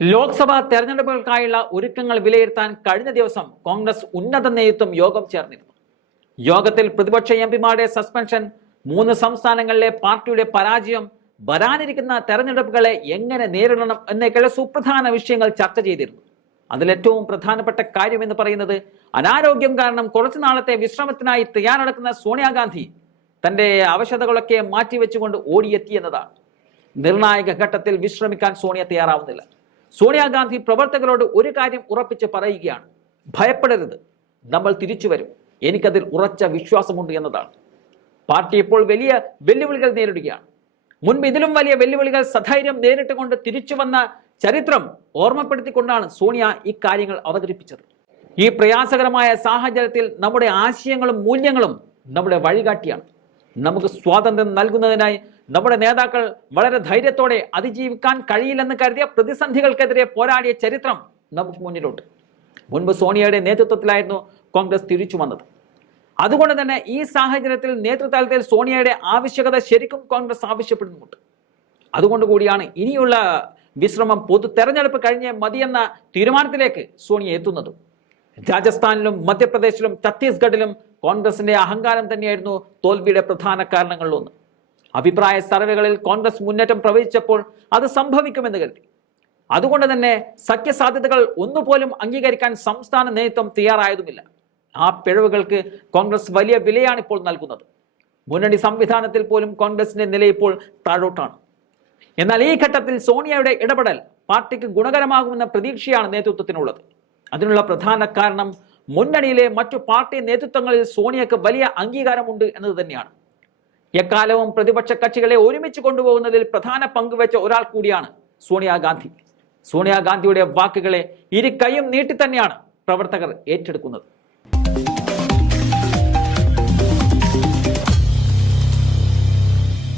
ലോക്സഭാ തെരഞ്ഞെടുപ്പുകൾക്കായുള്ള ഒരുക്കങ്ങൾ വിലയിരുത്താൻ കഴിഞ്ഞ ദിവസം കോൺഗ്രസ് ഉന്നത നേതൃത്വം യോഗം ചേർന്നിരുന്നു. യോഗത്തിൽ പ്രതിപക്ഷ എം പിമാരുടെ സസ്പെൻഷൻ മൂന്ന് സംസ്ഥാനങ്ങളിലെ പാർട്ടിയുടെ പരാജയം വരാനിരിക്കുന്ന തെരഞ്ഞെടുപ്പുകളെ എങ്ങനെ നേരിടണം എന്നൊക്കെയുള്ള സുപ്രധാന വിഷയങ്ങൾ ചർച്ച ചെയ്തിരുന്നു. അതിലേറ്റവും പ്രധാനപ്പെട്ട കാര്യം എന്ന് പറയുന്നത് അനാരോഗ്യം കാരണം കുറച്ചു നാളത്തെ വിശ്രമത്തിനായി തയ്യാറെടുക്കുന്ന സോണിയാഗാന്ധി തന്റെ അവശതകളൊക്കെ മാറ്റിവെച്ചുകൊണ്ട് ഓടിയെത്തി എന്നതാണ്. നിർണായക ഘട്ടത്തിൽ വിശ്രമിക്കാൻ സോണിയ തയ്യാറാവുന്നില്ല. സോണിയാഗാന്ധി പ്രവർത്തകരോട് ഒരു കാര്യം ഉറപ്പിച്ച് പറയുകയാണ്. ഭയപ്പെടരുത്. നമ്മൾ തിരിച്ചു വരും. എനിക്കതിൽ ഉറച്ച വിശ്വാസമുണ്ട് എന്നതാണ്. പാർട്ടി ഇപ്പോൾ വലിയ വെല്ലുവിളികൾ നേരിടുകയാണ്. മുൻപ് ഇതിലും വലിയ വെല്ലുവിളികൾ സധൈര്യം നേരിട്ടുകൊണ്ട് തിരിച്ചു വന്ന ചരിത്രം ഓർമ്മപ്പെടുത്തിക്കൊണ്ടാണ് സോണിയ ഇക്കാര്യങ്ങൾ അവതരിപ്പിച്ചത്. ഈ പ്രയാസകരമായ സാഹചര്യത്തിൽ നമ്മുടെ ആശയങ്ങളും മൂല്യങ്ങളും നമ്മുടെ വഴികാട്ടിയാണ്. നമുക്ക് സ്വാതന്ത്ര്യം നൽകുന്നതിനായി നമ്മുടെ നേതാക്കൾ വളരെ ധൈര്യത്തോടെ അതിജീവിക്കാൻ കഴിയില്ലെന്ന് കരുതിയ പ്രതിസന്ധികൾക്കെതിരെ പോരാടിയ ചരിത്രം നമുക്ക് മുന്നിലുണ്ട്. മുൻപ് സോണിയയുടെ നേതൃത്വത്തിലായിരുന്നു കോൺഗ്രസ് തിരിച്ചു വന്നത്. അതുകൊണ്ട് തന്നെ ഈ സാഹചര്യത്തിൽ നേതൃത്വത്തിൽ സോണിയയുടെ ആവശ്യകത ശരിക്കും കോൺഗ്രസ് ആവശ്യപ്പെടുന്നുമുണ്ട്. അതുകൊണ്ട് കൂടിയാണ് ഇനിയുള്ള വിശ്രമം പൊതു തെരഞ്ഞെടുപ്പ് കഴിഞ്ഞ് മതിയെന്ന തീരുമാനത്തിലേക്ക് സോണിയ എത്തുന്നത്. രാജസ്ഥാനിലും മധ്യപ്രദേശിലും ഛത്തീസ്ഗഡിലും കോൺഗ്രസിന്റെ അഹങ്കാരം തന്നെയായിരുന്നു തോൽവിയുടെ പ്രധാന കാരണങ്ങളിലൊന്ന്. അഭിപ്രായ സർവേകളിൽ കോൺഗ്രസ് മുന്നേറ്റം പ്രവചിച്ചപ്പോൾ അത് സംഭവിക്കുമെന്ന് കരുതി. അതുകൊണ്ട് തന്നെ സഖ്യസാധ്യതകൾ ഒന്നുപോലും അംഗീകരിക്കാൻ സംസ്ഥാന നേതൃത്വം തയ്യാറായതുമില്ല. ആ പിഴവുകൾക്ക് കോൺഗ്രസ് വലിയ വിലയാണ് ഇപ്പോൾ നൽകുന്നത്. മുന്നണി സംവിധാനത്തിൽ പോലും കോൺഗ്രസിന്റെ നില ഇപ്പോൾ താഴോട്ടാണ്. എന്നാൽ ഈ ഘട്ടത്തിൽ സോണിയയുടെ ഇടപെടൽ പാർട്ടിക്ക് ഗുണകരമാകുമെന്ന പ്രതീക്ഷയാണ് നേതൃത്വത്തിനുള്ളത്. അതിനുള്ള പ്രധാന കാരണം മുന്നണിയിലെ മറ്റു പാർട്ടി നേതൃത്വങ്ങളിൽ സോണിയക്ക് വലിയ അംഗീകാരമുണ്ട് എന്നത് തന്നെയാണ്. എക്കാലവും പ്രതിപക്ഷ കക്ഷികളെ ഒരുമിച്ച് കൊണ്ടുപോകുന്നതിൽ പ്രധാന പങ്കുവെച്ച ഒരാൾ കൂടിയാണ് സോണിയാഗാന്ധി സോണിയാഗാന്ധിയുടെ വാക്കുകളെ ഇരു കൈയും നീട്ടി തന്നെയാണ് പ്രവർത്തകർ ഏറ്റെടുക്കുന്നത്.